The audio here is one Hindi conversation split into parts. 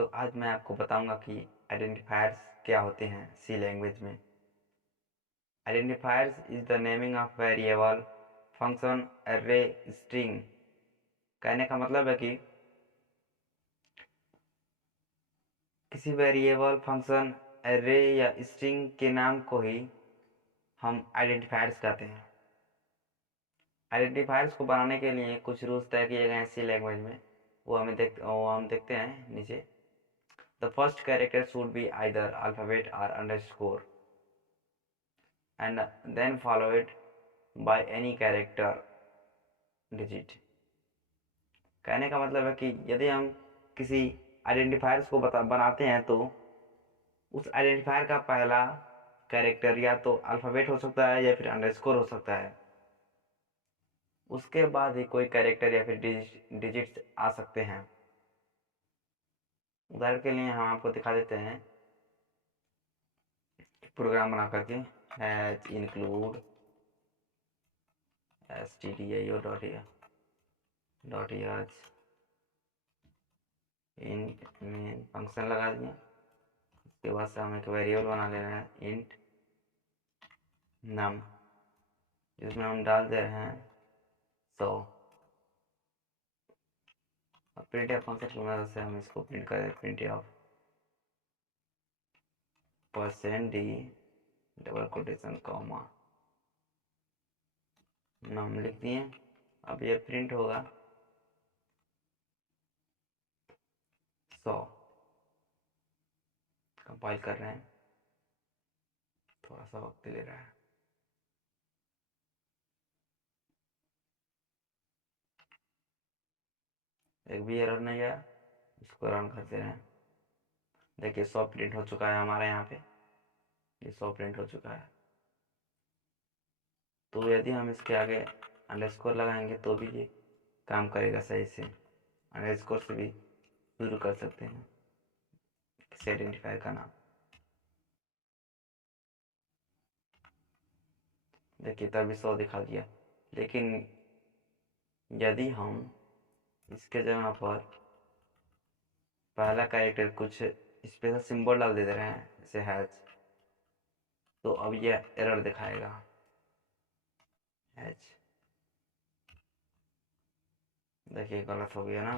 तो आज मैं आपको बताऊंगा कि आइडेंटिफायर्स क्या होते हैं सी लैंग्वेज में। Identifiers is the naming of variable, function, array, string. कहने का मतलब है कि किसी वेरिएबल, फंक्शन, array या स्ट्रिंग के नाम को ही हम आइडेंटिफायर्स कहते हैं। आइडेंटिफायर्स को बनाने के लिए कुछ रूल्स तय किए गए हैं सी लैंग्वेज में। वो हम देखते हैं नीचे। The first character should be either alphabet or underscore and then followed by any character digit। कहने का मतलब है कि यदि हम किसी आइडेंटिफायर्स को बनाते हैं तो उस आइडेंटिफायर का पहला कैरेक्टर या तो अल्फ़ाबेट हो सकता है या फिर अंडरस्कोर हो सकता है। उसके बाद ही कोई कैरेक्टर या फिर डिजिट्स आ सकते हैं। उदाहरण के लिए हम आपको दिखा देते हैं प्रोग्राम बना करके has include stdio dot H int main function लगा दिया। उसके बाद से हम एक वेरिएबल बना ले रहे हैं इंट नम, जिसमें हम डाल दे रहे हैं 100। और प्रिंट एफ फंक्शन की मदद से हम इसको प्रिंट करें print of %d double quotation comma num लिख दिए। अब ये प्रिंट होगा 100। कंपाइल कर रहे हैं, थोड़ा सा वक्त ले रहा है। एक भी एरर नहीं आया, इसको रन करते रहें। देखिए 100 प्रिंट हो चुका है हमारे यहाँ पे, ये 100 प्रिंट हो चुका है। तो यदि हम इसके आगे अंडरस्कोर लगाएंगे तो भी ये काम करेगा सही से। अंडरस्कोर से भी शुरू कर सकते हैं किसी आइडेंटिफायर का नाम। देखिए तभी 100 दिखा दिया, लेकिन यदि हम इसके जगह पर पहला कैरेक्टर कुछ स्पेशल सिंबल डाल दे रहे हैं जैसे हैज, तो अब यह एरर दिखाएगा हैज। देखिए गलत हो गया ना।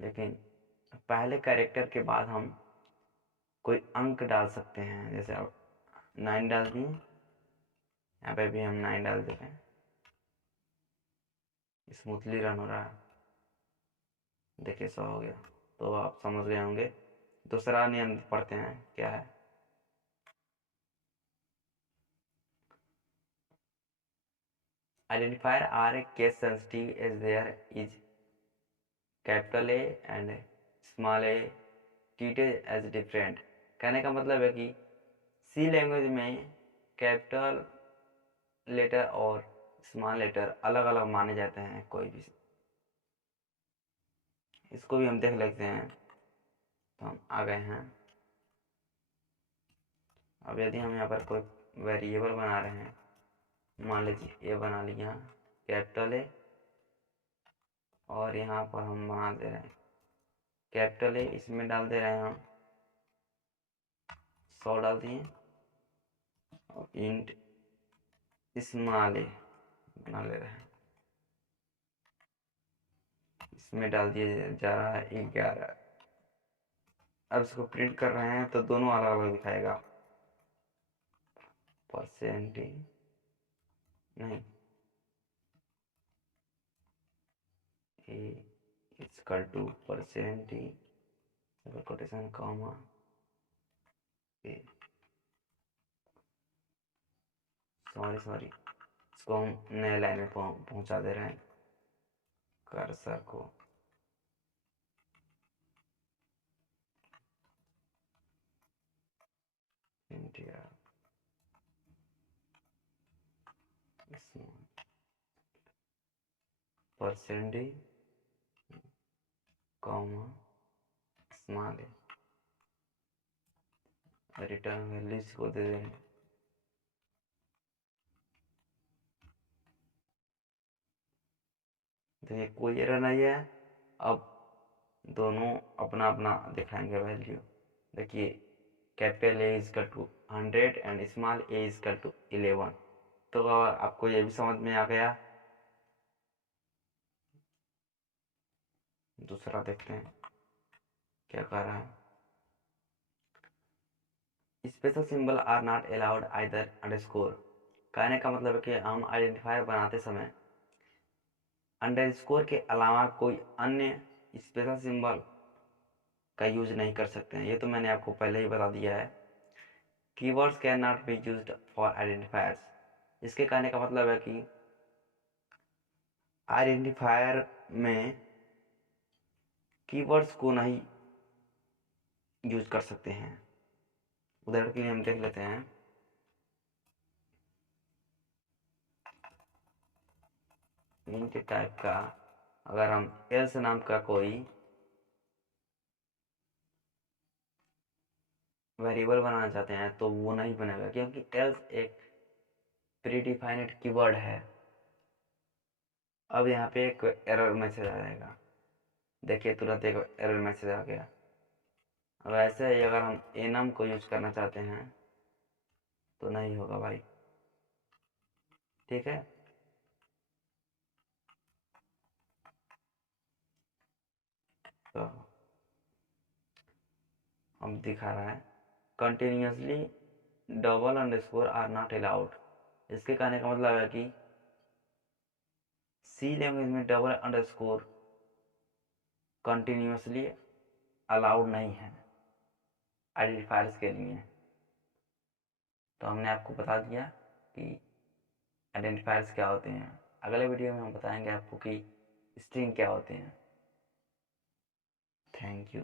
लेकिन पहले कैरेक्टर के बाद हम कोई अंक डाल सकते हैं, जैसे अब 9 डाल दिए, यहाँ पे भी हम 9 डाल दे रहे हैं। स्मूथली रन हो रहा है। देखिए 100 हो गया। तो आप समझ गए होंगे। दूसरा नियम पढ़ते हैं क्या है। Identifier are case sensitive as there is capital A and small A treated as different. कहने का मतलब है कि सी लैंग्वेज में कैपिटल लेटर और स्मॉल लेटर अलग अलग माने जाते हैं कोई भी। इसको भी हम देख लेते हैं। तो हम आ गए हैं। अब यदि हम यहाँ पर कोई वेरिएबल बना रहे हैं, मान लीजिए ये बना लिया कैपिटल ए, और यहाँ पर हम बना दे रहे हैं कैपिटल ए, इसमें डाल दे रहे हैं हम 100 डाल दिए, और इंट स्मॉल ए बना ले रहे हैं, इसमें डाल दिया जा रहा है 11। अब इसको प्रिंट कर रहे हैं तो दोनों अलग अलग दिखाएगा। परसेंटेज नहीं, A equal to percentage double quotation comma A. Sorry इसको हम नए लाइन में पहुंचा दे रहे हैं कर्सर को। इंडिया परसेंटेज कॉमा स्मॉल है, रिटर्न वैल्यू इसको दे देंगे देखिए कोई एरर नहीं है। अब दोनों अपना अपना दिखाएंगे वैल्यू। देखिए capital A is equal to 100 and small A is equal to 11। तो आपको ये भी समझ में आ गया। दूसरा देखते हैं क्या कह रहा है। Special symbol are not allowed either underscore. कहने का मतलब है कि हम आइडेंटिफायर बनाते समय अंडरस्कोर के अलावा कोई अन्य स्पेशल सिंबल का यूज नहीं कर सकते हैं। ये तो मैंने आपको पहले ही बता दिया है। Keywords can not be used for identifiers. इसके कहने का मतलब है कि आइडेंटिफायर में कीवर्ड्स को नहीं यूज कर सकते हैं। उदाहरण के लिए हम देख लेते हैं। इंट टाइप का अगर हम एल्स नाम का कोई वेरिएबल बनाना चाहते हैं तो वो नहीं बनेगा, क्योंकि एल्स एक प्रीडिफाइंड कीवर्ड है। अब यहाँ पे एक एरर मैसेज आ जाएगा। देखिए तुरंत एक एरर मैसेज आ गया। अब ऐसे ही अगर हम एनम को यूज करना चाहते हैं तो नहीं होगा भाई। ठीक है, तो अब दिखा रहा है continuously double underscore are not allowed. इसके कहने का मतलब है कि सी लैंग्वेज में डबल अंडरस्कोर कंटिन्यूसली अलाउड नहीं है आइडेंटिफायर्स के लिए। तो हमने आपको बता दिया कि आइडेंटिफायर्स क्या होते हैं। अगले वीडियो में हम बताएंगे आपको कि स्ट्रिंग क्या होते हैं। Thank you.